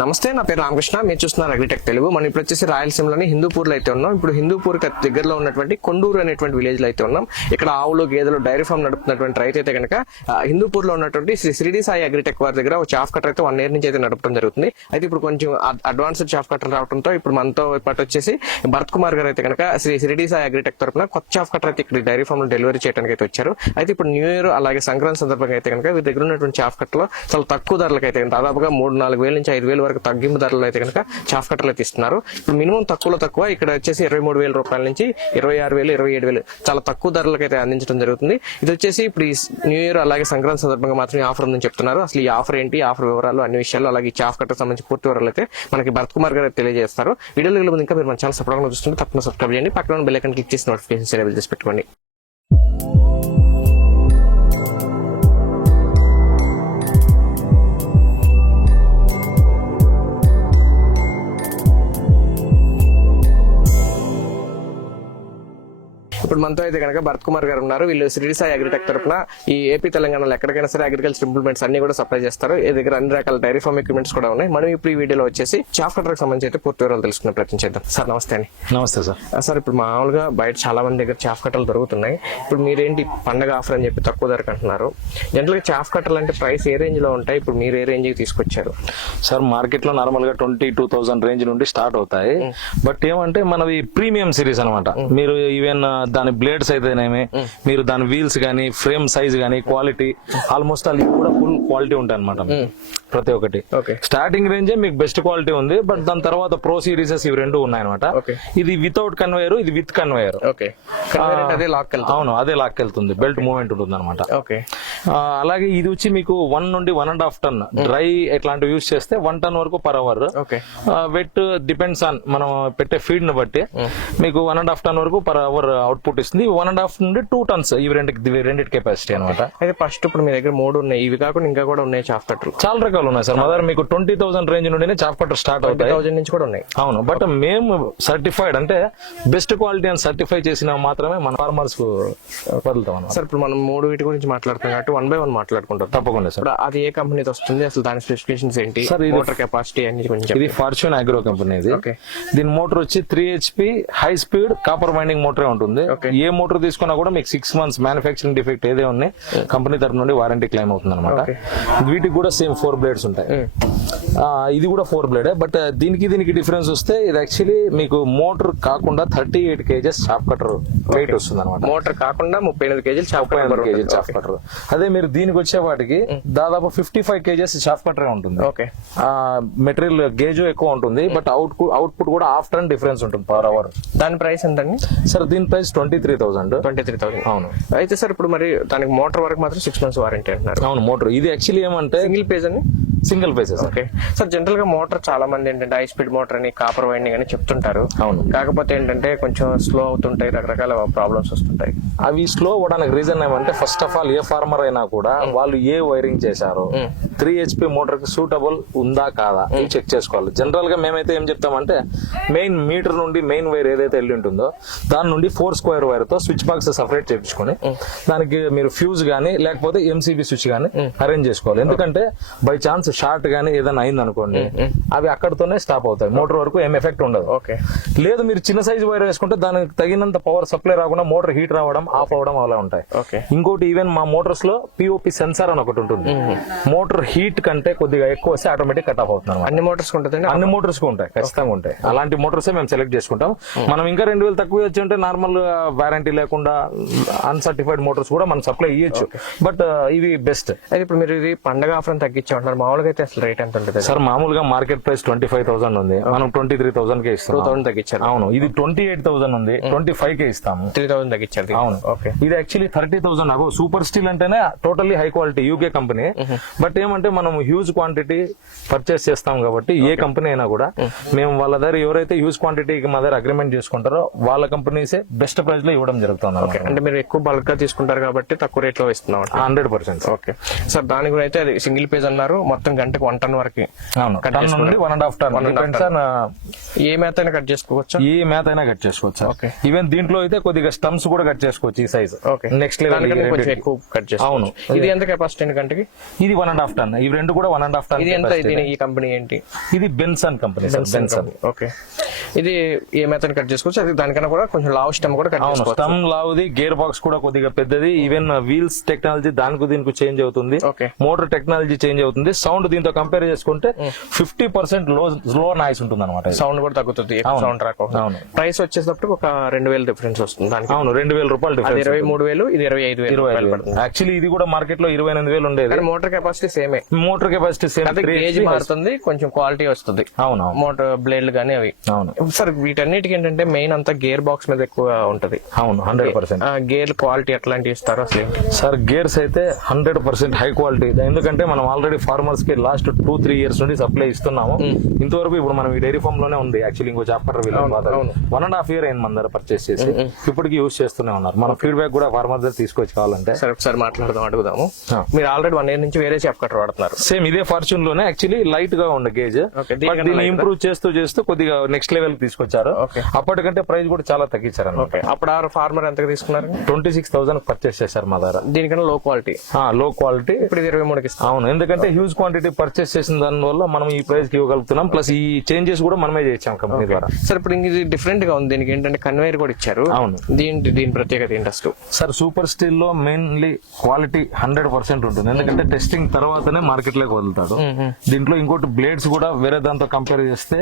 నమస్తే, నా పేరు రామకృష్ణ. మీరు చూస్తున్నారు అగ్రిటెక్ తెలుగు. మనం ఇప్పుడు వచ్చేసి రాయలసీమలోని హిందూపూర్లో అయితే ఉన్నాం. ఇప్పుడు హిందూపూర్ దగ్గరలో ఉన్నటువంటి కొండూరు అనేటువంటి విలేజ్ లో అయితే ఉన్నాం. ఇక్కడ ఆవులు గేదెలు డైరీ ఫామ్ నడుపుతున్నటువంటి రైతు అయితే కనుక హిందూపూర్ లో ఉన్నటువంటి శ్రీ షిరిడి సాయి అగ్రిటెక్ వారి దగ్గర ఒక చాఫ్ కట్టర్ అయితే 1 year నుంచి అయితే నడపడం జరుగుతుంది. అయితే ఇప్పుడు కొంచెం అడ్వాన్స్డ్ చాఫ్ కట్టర్ రావడంతో ఇప్పుడు మనతో పాటు వచ్చేసి భరత్ కుమార్ గారు అయితే కనుక శ్రీ షిరిడి సాయి అగ్రిటెక్ తరపున కొత్త చాఫ్ కట్టర్ అయితే ఇక్కడ డైరీ ఫామ్ లో డెలివరీ చేయడానికి అయితే వచ్చారు. అయితే ఇప్పుడు న్యూ ఇయర్ అలాగే సంక్రాంతి సందర్భంగా అయితే కనుక వీరి దగ్గర ఉన్నటువంటి చాఫ్ కట్టర్ లో చాలా తక్కువ ధరలకు అయితే దాదాపుగా 3-4 వేల నుంచి 5,000 వరకు తగ్గింపు ధరలు అయితే కనుక చాఫ్ కట్టర్లు అయితే ఇస్తున్నారు. ఇప్పుడు మినిమం తక్కువలో తక్కువ ఇక్కడ వచ్చేసి 23,000 రూపాయల నుంచి 26,000, 27,000 చాలా తక్కువ ధరలకు అయితే అందించడం జరుగుతుంది. ఇది వచ్చేసి ఇప్పుడు ఈ న్యూ ఇయర్ అలాగే సంక్రాంతి సందర్భంగా మాత్రమే ఆఫర్ ఉందని చెప్తున్నారు. అసలు ఈ ఆఫర్ ఏంటి, ఆఫర్ వివరాలు, అన్ని విషయాలు అలాగే ఈ చాఫ్ కట్టర్ సంబంధించి పూర్తి వివరాలు అయితే మనకి భరత్ కుమార్ గారు తెలియజేస్తారు. వీడియోలో ముందు ఇంకా మీరు మన ఛానల్ సబ్స్క్రైబ్ చూస్తుంటే తప్పకుండా సబ్స్క్రైబ్ చేయండి. పక్కన బెల్ ఐకాన్ క్లిక్ చేసి నోటిఫికేషన్స్ ఎనేబుల్ చేసి పెట్టుకోండి. ఇప్పుడు మనతో అయితే కనుక భరత్ కుమార్ గారు ఉన్నారు. వీళ్ళు షిరిడి సాయి అగ్రిటెక్ తరపున ఈ ఏపీ తెలంగాణలో ఎక్కడికైనా సరే అగ్రికల్చర్ ఇంప్లిమెంట్స్ అన్ని కూడా సప్లై చేస్తారు. ఈ దగ్గర అన్ని రకాల డైరీ ఫార్మ్ ఎక్విప్మెంట్స్ కూడా ఉన్నాయి. మనం ఇప్పుడు ఈ వీడియోలో వచ్చేసి చాఫ్ కట్టర్ సంబంధించి అయితే పూర్తి వివరాలు తెలుసుకునే ప్రయత్నం చేద్దాం. సార్ నమస్తే అండి. నమస్తే సార్. సార్ ఇప్పుడు మామూలుగా బయట చాలా మంది దగ్గర చాఫ్ కట్టర్లు దొరుకుతున్నాయి. ఇప్పుడు మీరేంటి పండగ ఆఫర్ అని చెప్పి తక్కువ ధరకు అంటున్నారు. జనరల్ గా చాఫ్ కట్టర్లు అంటే ప్రైస్ ఏ రేంజ్ లో ఉంటాయి? ఇప్పుడు మీరు ఏ రేంజ్ కి తీసుకొచ్చారు? సార్ మార్కెట్ లో నార్మల్ గా 22,000 రేంజ్ నుండి స్టార్ట్ అవుతాయి. బట్ ఏమంటే మనవి ప్రీమియం సిరీస్ అనమాట. మీరు ఈవెన్ దాని బ్లేడ్స్ అయితేనేమి, మీరు దాని వీల్స్ గానీ, ఫ్రేమ్ సైజ్ గానీ, క్వాలిటీ ఆల్మోస్ట్ అవి కూడా ఫుల్ క్వాలిటీ ఉంటాయి అనమాట. ప్రతి ఒక్కటి స్టార్టింగ్ రేంజే మీకు బెస్ట్ క్వాలిటీ ఉంది. బట్ దాని తర్వాత ప్రో సిరీసెస్ ఇవి రెండు ఉన్నాయన్నమాట. ఇది వితౌట్ కన్వేయర్, ఇది విత్ కన్వేయర్. అవును, అదే లాక్ వెళ్తుంది. బెల్ట్ మూవ్మెంట్ ఉంటుంది అనమాట. అలాగే ఇది వచ్చి మీకు 1 నుండి 1.5 టన్ డ్రై ఎట్లాంటివి యూజ్ చేస్తే 1 ton వరకు per hour. Weight depends on మనం పెట్టే ఫీడ్ ని బట్టి మీకు 1.5 ton వరకు పర్ అవర్ అవుట్పుట్ ఇస్తుంది. 1.5 నుండి 2 tons ఇవి రెండింటి కెపాసిటీ అనమాట. అయితే ఫస్ట్ ఇప్పుడు మీ దగ్గర 3 ఉన్నాయి. ఇవి కాకుండా ఇంకా కూడా ఉన్నాయి చాఫ్ కట్టర్? చాలా రకాలు ఉన్నాయి సార్. మా దగ్గర మీకు 20,000 రేంజ్ నుండి చాఫ్ కట్టర్ స్టార్ట్ అవుతాయి. 20,000 నుంచి కూడా ఉన్నాయి. అవును, బట్ మేము సర్టిఫైడ్ అంటే బెస్ట్ క్వాలిటీ అని సర్టిఫై చేసిన మాత్రమే మన ఫార్మర్స్ కు వదులుతాం. సార్ ఇప్పుడు మనం 3 వీటి గురించి మాట్లాడుతాం కాబట్టి 1 by 1 మాట్లాడుకుంటాం. తప్పకుండా సార్. అది ఏ కంపెనీతో వస్తుంది, అసలు దాని స్పెసిఫికేషన్స్ ఏంటి, మోటార్ కెపాసిటీ అన్ని కొంచెం? ఇది ఫార్చ్యూన్ అగ్రో కంపెనీ. దీని మోటార్ వచ్చి 3 HP high speed copper winding మోటరే ఉంటుంది. ఏ మోటార్ తీసుకున్నా కూడా మీకు 6 months మ్యానుఫ్యాక్చరింగ్ డిఫెక్ట్ ఏదే ఉన్నాయి కంపెనీ తరఫు నుండి వారంటీ క్లెయిమ్ అవుతుంది అనమాట. వీటికి కూడా సేమ్ 4 blades ఉంటాయి. ఇది కూడా 4 blade. బట్ దీనికి డిఫరెన్స్ వస్తే ఇది యాక్చువల్లీ మీకు మోటార్ కాకుండా 38 kgs చాఫ్ కట్టర్ వెయిట్ వస్తుంది అనమాట. మోటార్ కాకుండా 38 kgs చాఫ్ కట్టర్. అదే మీరు దీనికి వచ్చే వాటికి దాదాపు 55 kgs చాఫ్ కట్టర్ ఉంటుంది. మెటీరియల్ గేజ్ ఎక్కువ ఉంటుంది. బట్ అవుట్పుట్ కూడా హాఫ్ టన్ డిఫరెన్స్ ఉంటుంది పర్ అవర్. దాని ప్రైస్ ఎంతండి సార్? దీని ప్రైస్ 23,000. అవును. అయితే సార్ ఇప్పుడు మరి దానికి మోటార్ వరకు మాత్రం 6 months వారంటీ అంటున్నారు. అవును, మోటార్ ఇది యాక్చువల్లీ ఏమంటే single phase. Okay sir, general గా మోటార్ చాలా మంది ఏంటంటే హై స్పీడ్ మోటార్ అని, కాపర్ వైండింగ్ అని చెప్తుంటారు. అవును, కాకపోతే ఏంటంటే కొంచెం స్లో అవుతుంటాయి, రకరకాల ప్రాబ్లమ్స్ వస్తుంటాయి. అవి స్లో అవ్వడానికి రీజన్ ఏమంటే first of all a farmer అయినా కూడా వాళ్ళు ఏ వైరింగ్ చేశారు, 3 HP మోటార్ కి సూటబుల్ ఉందా కాదా చెక్ చేసుకోవాలి. జనరల్ గా మేమైతే ఏం చెప్తామంటే మెయిన్ మీటర్ నుండి మెయిన్ వైర్ ఏదైతే వెళ్ళి ఉంటుందో దాని నుండి 4 square వైర్ తో స్విచ్ బాక్స్ సెపరేట్ చేయించుకొని దానికి మీరు ఫ్యూజ్ గానీ లేకపోతే MCB స్విచ్ గానీ అరేంజ్ చేసుకోవాలి. ఎందుకంటే బై ఛాన్స్ షార్ట్ గానీ ఏదైనా అయింది అనుకోండి, అవి అక్కడతోనే స్టాప్ అవుతాయి. మోటార్ వరకు ఏం ఎఫెక్ట్ ఉండదు. లేదు మీరు చిన్న సైజ్ వైర్ వేసుకుంటే దానికి తగినంత పవర్ సప్లై రాకుండా మోటార్ హీట్ రావడం, ఆఫ్ అవడం అలా ఉంటాయి. ఇంకోటి ఈవెన్ మా మోటార్స్ లో POP సెన్సార్ అని ఒకటి ఉంటుంది. మోటార్ హీట్ కంటే కొద్దిగా ఎక్కువ వస్తే ఆటోమేటిక్ కట్ ఆఫ్ అవుతుంది. అన్ని మోటార్స్ ఉంటుంది? అన్ని మోటార్స్ కు ఉంటాయి, ఖచ్చితంగా ఉంటాయి. అలాంటి మోటార్స్ మేము సెలెక్ట్ చేసుకుంటాం. మనం ఇంకా 2,000 తక్కువ వచ్చి ఉంటే నార్మల్ వారంటీ లేకుండా అన్సర్టిఫైడ్ మోటార్స్ కూడా మనం సప్లై ఇవ్వచ్చు. బట్ ఇవి బెస్ట్. అయితే ఇప్పుడు మీరు ఇది పండగ ఆఫర్ తగ్గించామంటున్నారు. మామూలుగా అయితే అసలు రేట్ ఎంత ఉంటుంది సార్? మామూలుగా మార్కెట్ ప్రైస్ 25,000 ఉంది, మనం 23,000 కే ఇస్తాం. 2,000 తగ్గించారు. అవును, ఇది 28,000 ఉంది, 25 కే ఇస్తాము. 3,000 తగ్గించారు. అవును, ఇది యాక్చువల్లీ 30,000 అగో. సూపర్ స్టీల్ అంటేనే totally high quality UK company. But ఏమంటే మనం హ్యూజ్ క్వాంటిటీ పర్చేస్ చేస్తాం కాబట్టి ఏ కంపెనీ అయినా కూడా మేము వాళ్ళ దగ్గర ఎవరైతే హ్యూజ్ క్వాంటిటీకి మా దగ్గర అగ్రిమెంట్ చేసుకుంటారో వాళ్ళ కంపెనీసే బెస్ట్ ప్రైస్ లో ఇవ్వడం జరుగుతుంది. అంటే మీరు ఎక్కువ బల్క్ గా తీసుకుంటారు కాబట్టి తక్కువ రేట్ లో ఇస్తున్నాం. 100%. ఓకే సార్, దాని గురించి అయితే అది సింగిల్ పేజ్ అన్నారు. మొత్తం గంటకు 1 ton వరకు. అవును, 1.5 ton ఏ మేత అయినా కట్ చేసుకోవచ్చా? ఏ మేత అయినా కట్ చేసుకోవచ్చు సార్. Okay. ఈవెన్ దీంట్లో అయితే కొద్దిగా స్టమ్స్ కూడా కట్ చేసుకోవచ్చు ఈ సైజ్. ఓకే, నెక్స్ట్ లెవెల్ దానికన్నా కొంచెం ఎక్కువ కట్ చేసుకోవచ్చు. అవును. ఇది ఎంత కెపాసిటీ అండి గంటకి? ఇది 1.5 టన్. ఇవి రెండు కూడా 1.5 టన్. ఇది ఎంత? ఈ కంపెనీ ఏంటి? ఇది Benson company sir. Benson. Okay, ఇది ఏ మెథడ్ కట్ చేసుకోవచ్చు? అది దానికన్నా కూడా కొంచెం లావ్ స్టెమ్ కూడా కట్ అవును, చేసుకోవచ్చు. స్టమ్ లావుది, గేర్ బాక్స్ కూడా కొద్దిగా పెద్దది. ఈవెన్ వీల్స్ టెక్నాలజీ దానికి దీనికి చేంజ్ అవుతుంది. ఓకే. మోటార్ టెక్నాలజీ చేంజ్ అవుతుంది. సౌండ్ దీంతో కంపేర్ చేసుకుంటే 50% లో నాయిస్ ఉంటుంది అనమాట. సౌండ్ కూడా తగ్గుతుంది, ఎక్కువ సౌండ్ రాకుండా. అవును. ప్రైస్ వచ్చేటప్పుడు ఒక 2,000 డిఫరెన్స్ వస్తుంది దానికి. అవును, 2,000 రూపాయలు అది డిఫరెన్స్. 23,000, ఇది 25,000 పడుతుంది. యాక్చువల్లీ ఇది కూడా మార్కెట్ లో 28,000 ఉండేది. కానీ మోటార్ కెపాసిటీ సేమే, మోటార్ కెపాసిటీ సేమ్. అదే గేజ్ మారుతుంది, కొంచెం క్వాలిటీ వస్తుంది. అవును మోటార్ బ్లేడ్లు కానీ అవి. అవును సార్ వీటన్నిటికి ఏంటంటే మెయిన్ అంతా గేర్ బాక్స్ మీద ఎక్కువ ఉంటది. అవును 100%. గేర్ క్వాలిటీ ఎట్లాంటివి ఇస్తారో అసలు ఏంటి? సార్ గేర్స్ అయితే 100% హై క్వాలిటీ. ఎందుకంటే మనం ఆల్రెడీ ఫార్మర్స్ కి లాస్ట్ 2-3 ఇయర్స్ నుండి సప్లై ఇస్తున్నాము. ఇంతవరకు ఇప్పుడు మనం ఈ డైరీ ఫామ్ లోనే ఉంది. యాక్చువల్లీ ఇంకో చాప్టర్ 1.5 year అయింది మన దగ్గర పర్చేస్ చేసి, ఇప్పటికి యూజ్ చేస్తూనే ఉన్నారు. మన ఫీడ్బ్యాక్ కూడా ఫార్మర్ దగ్గర తీసుకొచ్చి కావాలంటే సరే ఒకసారి మాట్లాడదాం, అడుగుదాము. మీరు ఆల్రెడీ 1 year నుంచి వేరే చాప్ కట్టర్ వాడుతున్నారు. సేమ్ ఇదే ఫార్చ్యూన్ లోనే యాక్చువల్లీ లైట్ గా ఉండే గేజ్. Okay, దీన్ని ఇంప్రూవ్ చేస్తూ చేస్తూ కొద్దిగా నెక్స్ట్ లెవెల్ కి తీసుకొచ్చారు. Okay. అప్పటికంటే ప్రైస్ కూడా చాలా తగ్గించారు అన్నమాట. అప్పుడు ఆ ఫార్మర్ ఎంతకు తీసుకున్నారు? 26,000 పర్చేస్ చేశారు మా దగ్గర. దీనికన్నా లో క్వాలిటీ. లో క్వాలిటీ. ఇప్పుడు 23కి ఇస్తాం. అవును, ఎందుకంటే హ్యూజ్ క్వాంటిటీ పర్చేస్ చేసిన దాని వల్ల మనం ఈ ప్రైస్ కి ఇవ్వగలుగుతున్నాం. ప్లస్ ఈ చేంజెస్ కూడా మనమే చేయించాం కంపెనీ ద్వారా. సార్ ఇప్పుడు ఇది డిఫరెంట్ గా ఉంది, దీనికి ఏంటంటే కన్వేయర్ కూడా ఇచ్చారు. అవును. దీని ప్రత్యేకత ఏంటి అసలు? సార్ సూపర్ స్టీల్ లో మెయిన్లీ క్వాలిటీ 100% ఉంటుంది. ఎందుకంటే టెస్టింగ్ తర్వాతనే మార్కెట్ లోకి వదులుతాడు. దీంట్లో ఇంకోటి బ్లేడ్స్ కూడా వేరే దాంతో కంపేర్ చేస్తే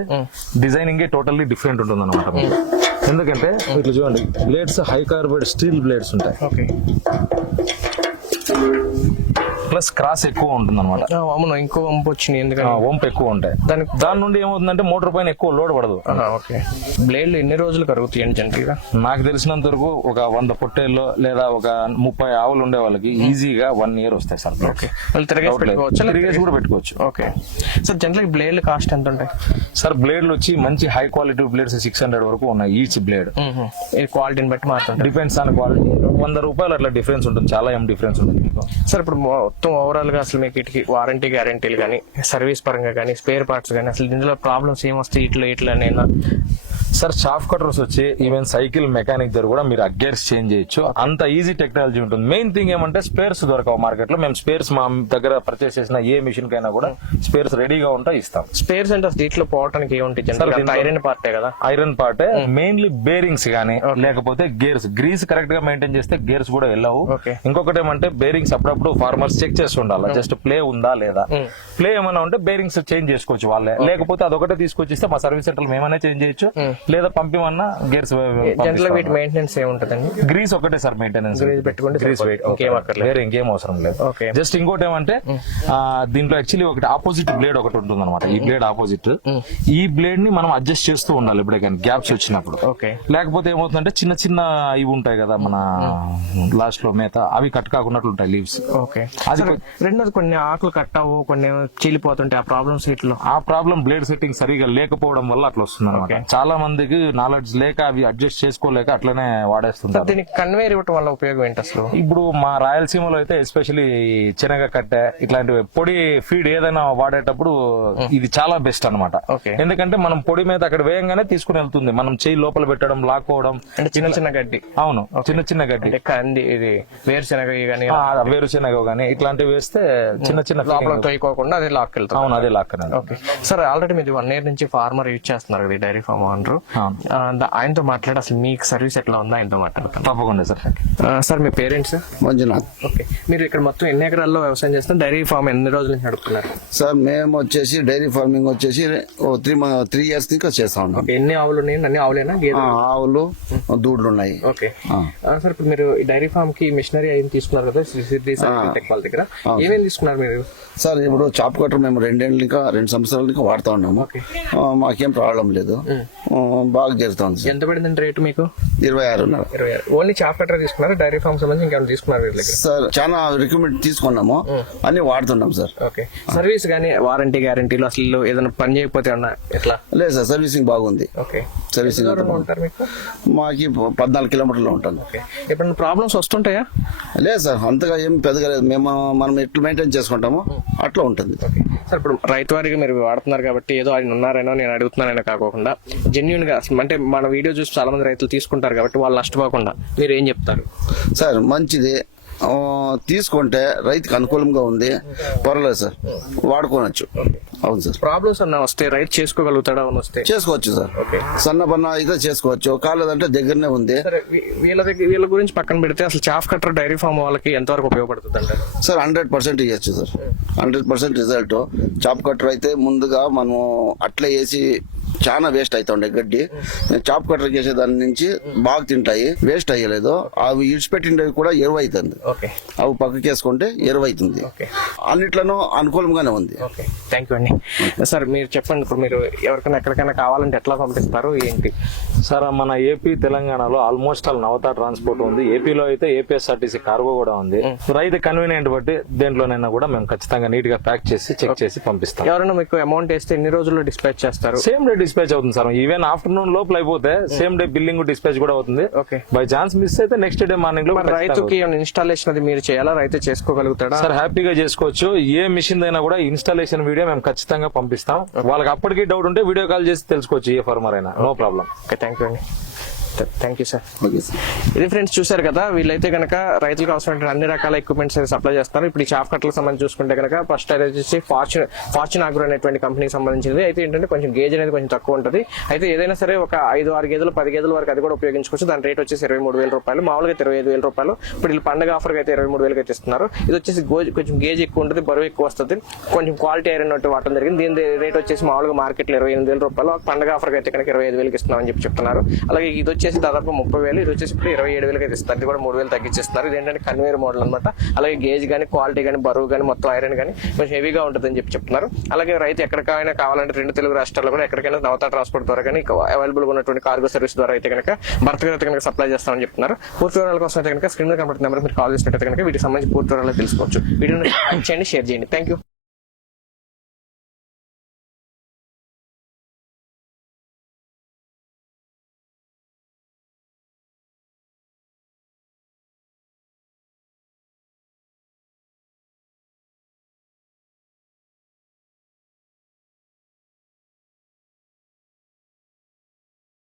డిజైనింగ్ టోటల్లీ డిఫరెంట్ ఉంటుంది అనమాట. ఎందుకంటే ఇట్లా చూడండి, blades high carbide steel blades ఉంటాయి. ఓకే, ప్లస్ క్రాస్ ఎక్కువ ఉంటుంది అనమాట. అవును, ఇంకో వంపు వచ్చింది. ఎందుకంటే వంపు ఎక్కువ ఉంటాయి. దాని నుండి ఏమవుతుందంటే మోటార్ పైన ఎక్కువ లోడ్ పడదు. ఓకే, బ్లేడ్లు ఎన్ని రోజులు కరుగుతాయండి జనరల్ గా? నాకు తెలిసినంత వరకు ఒక 100 పొట్టేళ్ళు లేదా ఒక 30 ఆవులు ఉండే వాళ్ళకి ఈజీగా 1 year వస్తాయి సార్. ఓకే, వాళ్ళు తిరిగేసి కూడా పెట్టుకోవచ్చు. ఓకే సార్, జనరల్ బ్లేడ్లు కాస్ట్ ఎంత ఉంటాయి సార్? బ్లేడ్లు వచ్చి మంచి హై క్వాలిటీ బ్లేడ్స్ 600 వరకు ఉన్నాయి ఈచ్ బ్లేడ్. ఇది క్వాలిటీని బట్టి మారుతుంది, డిపెండ్స్ ఆన్ క్వాలిటీ. 100 రూపాయలు అట్లా డిఫరెన్స్ ఉంటుంది, చాలా డిఫరెన్స్ ఉంటుంది మీకు. సార్ ఇప్పుడు మొత్తం ఓవరాల్ గా అసలు మీకు ఇటుకి వారంటీ గ్యారంటీలు కానీ, సర్వీస్ పరంగా కానీ, స్పేర్ పార్ట్స్ కానీ, అసలు ఇందులో ప్రాబ్లమ్స్ ఏమొస్తాయి ఇట్లా నేను? సార్ షాఫ్ట్ కటర్స్ వచ్చి ఈవెన్ సైకిల్ మెకానిక్ దగ్గర కూడా మీరు గేర్స్ చేంజ్ చేయొచ్చు. అంత ఈజీ టెక్నాలజీ ఉంటుంది. మెయిన్ థింగ్ ఏమంటే స్పేర్స్ దొరకవు మార్కెట్ లో. మేము స్పేర్స్ మా దగ్గర పర్చేస్ చేసిన ఏ మిషన్ కైనా కూడా స్పేర్స్ రెడీగా ఉంటాయి, ఇస్తాం. స్పేర్స్ అంటే దీంట్లో పోవడానికి ఏముంటాయి? ఐరన్ పార్టే కదా? ఐరన్ పార్టే. మెయిన్లీ బేరింగ్స్ గానీ లేకపోతే గేర్స్, గ్రీస్ కరెక్ట్ గా మెయింటైన్ చేస్తే గేర్స్ కూడా వెళ్ళవు. ఇంకొకటి ఏమంటే బేరింగ్స్ అప్పుడప్పుడు ఫార్మర్స్ చెక్ చేసి ఉండాలి, జస్ట్ ప్లే ఉందా లేదా. ప్లే ఏమైనా ఉంటే బేరింగ్స్ చేంజ్ చేసుకోవచ్చు వాళ్ళే, లేకపోతే అదొకటే తీసుకొచ్చిస్తే మా సర్వీస్ సెంటర్ మేమైనా చేంజ్ చేయొచ్చు, లేదా పంపిమన్నా గేర్స్. వీటి మెయింటెనెన్స్ ఏముంటదండి? గ్రీస్ ఒకటే సార్ మెయింటెనెన్స్, పెట్టుకుంటే వేరే ఇంకేం అవసరం లేదు. జస్ట్ ఇంకోటి ఏమంటే దీంట్లో యాక్చువల్లీ ఒకటి ఆపోజిట్ బ్లేడ్ ఒకటి ఉంటుంది అనమాట. ఈ బ్లేడ్ ఆపోజిట్, ఈ బ్లేడ్ ని మనం అడ్జస్ట్ చేస్తూ ఉండాలి ఎప్పుడే కానీ గ్యాప్స్ వచ్చినప్పుడు. లేకపోతే ఏమవుతుందంటే చిన్న చిన్న ఇవి ఉంటాయి కదా మన లాస్ట్ లో మేత, అవి కట్ కాకున్నట్లు ఉంటాయి లీవ్స్. అది రెండోది కొన్ని ఆకులు కట్ అవ్వు, కొన్ని చీలిపోతుంటాయి. ఆ ప్రాబ్లమ్స్ వీటిలో ఆ ప్రాబ్లం బ్లేడ్ సెట్టింగ్ సరిగా లేకపోవడం వల్ల అట్లా వస్తుంది అనమాట. చాలా మందికి నాలెడ్జ్ లేక అవి అడ్జస్ట్ చేసుకోలేక అట్లనే వాడేస్తుంటారు. దీనికి కన్వేర్ ఇవ్వడం వల్ల ఉపయోగం ఏంటి అసలు? ఇప్పుడు మా రాయలసీమలో అయితే ఎస్పెషల్లీ శనగ కట్టె ఇట్లాంటివి పొడి ఫీడ్ ఏదైనా వాడేటప్పుడు ఇది చాలా బెస్ట్ అనమాట. ఎందుకంటే మనం పొడి మీద అక్కడ వేయంగానే తీసుకుని వెళ్తుంది. మనం చేయి లోపల పెట్టడం, లాక్కోవడం. అంటే చిన్న చిన్న గడ్డి. అవును, చిన్న చిన్న గడ్డి, ఇది వేరుశనగ కానీ వేరుశనగ కానీ ఇట్లాంటివి వేస్తే చిన్న చిన్న లోపల తోయకోకుండా అదే లాక్ వెళ్తాం. అవును, అదే లాక్. ఓకే సార్, ఆల్రెడీ మీరు 1 year నుంచి ఫార్మర్ యూజ్ చేస్తున్నారు కదా డైరీ ఫార్మ్ ఓనర్. ఆయనతో మాట్లాడి అసలు మీకు సర్వీస్ ఎట్లా ఉందో ఆయనతో మాట్లాడతాను. తప్పకుండా సార్. సార్ మీ పేరెంట్స్? మంజునాథ్. ఓకే, మీరు ఇక్కడ మొత్తం ఎన్ని ఎకరాల్లో వ్యవసాయం చేస్తారు? డైరీ ఫార్మ్ ఎన్ని రోజుల నుంచి నడుపుతున్నారు? సార్ మేము వచ్చేసి డైరీ ఫార్మింగ్ వచ్చేసి 3 years ఇంకా చేస్తా ఉన్నాం. ఎన్ని ఆవులు ఉన్నాయి? అన్ని ఆవులేనా? ఆవులు, దూడలు ఉన్నాయి. ఓకే సార్, ఇప్పుడు మీరు డైరీ ఫార్మ్ కి మిషనరీ అయిన తీసుకున్నారు కదా టెక్ వాళ్ళ దగ్గర, ఏమేమి తీసుకున్నారు మీరు? సార్ ఇప్పుడు చాప్ కట్టర్ మేము 2 సంవత్సరాలు ఇంకా వాడుతా ఉన్నాము. మాకేం ప్రాబ్లం లేదు, బాగా జరుగుతుంది. ఎంత పడిందండి రేటు మీకు? 26. ఓన్లీ చాప్ కట్టర్ తీసుకున్నారు? డైరీ ఫార్మ్ సంబంధించి ఇంకేమైనా తీసుకున్నారు? సార్ చాలా రికమెండ్ తీసుకున్నాము, అన్ని వాడుతున్నాం సార్. ఓకే, సర్వీస్ కానీ వారంటీ గ్యారంటీలు అసలు ఏదైనా పని చేయకపోతే ఎట్లా? లేదు సార్, సర్వీసింగ్ బాగుంది. ఓకే, సర్వీసింగ్ ఉంటారు మీకు? మాకి 14 కిలోమీటర్లు ఉంటాను. ఇప్పుడు ప్రాబ్లమ్స్ వస్తుంటాయా? లేదు సార్, అంతగా ఏం పెద్దగా లేదు. మేము మనం ఎట్లా మెయింటైన్ చేసుకుంటామో అట్లా ఉంటుంది. సార్ ఇప్పుడు రైతు వారికి మీరు వాడుతున్నారు కాబట్టి ఏదో ఆయన ఉన్నారైనా నేను అడుగుతున్నానైనా కాకుండా జెన్యున్ గా అంటే మన వీడియో చూసి చాలా మంది రైతులు తీసుకుంటారు కాబట్టి వాళ్ళు నష్టపోకుండా మీరు ఏం చెప్తారు? సార్ మంచిది, తీసుకుంటే రైతుకి అనుకూలంగా ఉంది, పర్వాలేదు సార్, వాడుకోవచ్చు. అవును సార్. ప్రాబ్లమ్స్ అన్న వస్తే రైతు చేసుకోగలుగుతాడా అని వస్తే? చేసుకోవచ్చు సార్, సన్న పన్న అయితే చేసుకోవచ్చు, కాలేదంటే దగ్గరనే ఉంది. సరే, వీళ్ళ గురించి పక్కన పెడితే అసలు చాఫ్ కట్టర్ డైరీ ఫామ్ వాళ్ళకి ఎంతవరకు ఉపయోగపడుతుంది అంటారు? సార్ 100% ఇవ్వచ్చు సార్, 100% రిజల్ట్. చాప్ కట్టర్ అయితే ముందుగా మనం అట్లా వేసి చాలా వేస్ట్ అవుతుండే గడ్డి, చాప్ కట్టర్ చేసే దాని నుంచి బాగా తింటాయి, వేస్ట్ అయ్యలేదు. అవి ఇడిచిపెట్టినవి కూడా ఎరువు అవుతుంది, అవి పక్కకి వేసుకుంటే ఎరువు అవుతుంది. అన్నిట్లను అనుకూలంగానే ఉంది. థ్యాంక్ యూ అండి. సార్ మీరు చెప్పండి, ఇప్పుడు మీరు ఎవరికైనా ఎక్కడికైనా కావాలంటే ఎట్లా పంపిస్తారు ఏంటి? సార్ మన ఏపీ తెలంగాణలో ఆల్మోస్ట్ ఆల్ నవత ట్రాన్స్పోర్ట్ ఉంది. ఏపీలో అయితే ఏపీఎస్ఆర్టీసీ కార్గో కూడా ఉంది. రైతు కన్వీనియంట్ బట్టి దేంట్లోనైనా కూడా మేము ఖచ్చితంగా నీట్ గా ప్యాక్ చేసి చెక్ చేసి పంపిస్తాం. ఎవరైనా మీకు అమౌంట్ వేస్తే ఎన్ని రోజుల్లో డిస్పాచ్ చేస్తారు? సేమ్ డే డిస్పాచ్ అవుతుంది సార్. ఈవెన్ ఆఫ్టర్నూన్ లోపల అయిపోతే సేమ్ డే బిల్లింగ్ డిస్పాచ్ కూడా అవుతుంది. బై ఛాన్స్ మిస్ అయితే నెక్స్ట్ డే మార్నింగ్ లో. రైతుకి ఇన్స్టాలేషన్ అది మీరు చేయాలా? రైతు చేసుకోగలుగుతాడా? సార్ హ్యాపీగా చేసుకోవచ్చు. ఏ మిషన్ అయినా కూడా ఇన్స్టాలేషన్ వీడియో మేము ఖచ్చితంగా పంపిస్తాం. వాళ్ళకి అప్పటికి డౌట్ ఉంటే వీడియో కాల్ చేసి తెలుసుకోవచ్చు, ఏ ఫార్మర్ అయినా, నో ప్రాబ్లం. థ్యాంక్ యూ అండి. Thank you sir. Okay sir. ఇది ఫ్రెండ్స్ చూసారు కదా, వీళ్ళైతే కనుక రైతులకు అవసరమైన అన్ని రకాల ఎక్విప్మెంట్స్ అయితే సప్లై చేస్తారు. ఇప్పుడు ఈ చాఫ్ కట్టలకు సంబంధించి చూసుకుంటే కనుక ఫస్ట్ అయితే వచ్చేసి ఫార్చ్యూన్ ఆగ్రో అనేటువంటి కంపెనీకి సంబంధించింది. అయితే ఏంటంటే కొంచెం గేజ్ అనేది కొంచెం తక్కువ ఉంటుంది. అయితే ఏదైనా సరే ఒక 5-6 గేదెలు 10 గేదెల వరకు అది కూడా ఉపయోగించుకోవచ్చు. దాని రేట్ వచ్చేసి 23,000 రూపాయలు, మామూలుగా 25,000 రూపాయలు. ఇప్పుడు వీళ్ళు పండుగ ఆఫర్గా అయితే 23,000 అయితే ఇస్తున్నారు. ఇది వచ్చేసి కొంచెం గేజ్ ఎక్కువ ఉంటుంది, బరువు ఎక్కువ వస్తుంది, కొంచెం క్వాలిటీ ఐరన్ ఒకటి వాడటం జరిగింది. దీని రేట్ వచ్చేసి మామూలుగా మార్కెట్లో 28,000 రూపాయలు, పండుగ ఆఫర్గా అయితే కనుక 25,000 ఇస్తున్నామని చెప్తున్నారు. అలాగే ఇది వచ్చేసి దాదాపు 30,000, ఇది వచ్చేసి ఇప్పుడు 27,000 అయితే ఇస్తారు. ఇది కూడా 3,000 తగ్గించేస్తున్నారు. ఇది ఏంటంటే కన్వేయర్ మోడల్ అనమాట. అలాగే గేజ్ కానీ క్వాలిటీ కానీ బరువు కానీ మొత్తం ఐరన్ కానీ కొంచెం హెవీగా ఉంటుందని చెప్తున్నారు. అలాగే రైతు ఎక్కడికైనా కావాలంటే 2 తెలుగు రాష్ట్రాల్లో కూడా ఎక్కడికైనా నవత ట్రాన్స్పోర్ట్ ద్వారా కానీ అవైలబుల్ ఉన్నటువంటి కార్గో సర్వీస్ ద్వారా అయితే కనుక భర్తగా అయితే కనుక సప్లై చేస్తామని చెప్తున్నారు. పూర్తి వివరాల కోసం అయితే కనుక స్క్రీన్ కనబడుతున్న నెంబర్ మీరు కాల్ చేసినట్టు కనుక వీటికి సంబంధించి పూర్తి వివరాలు తెలుసుకోవచ్చు. వీడియోని లైక్ చేయండి, షేర్ చేయండి. Thank you.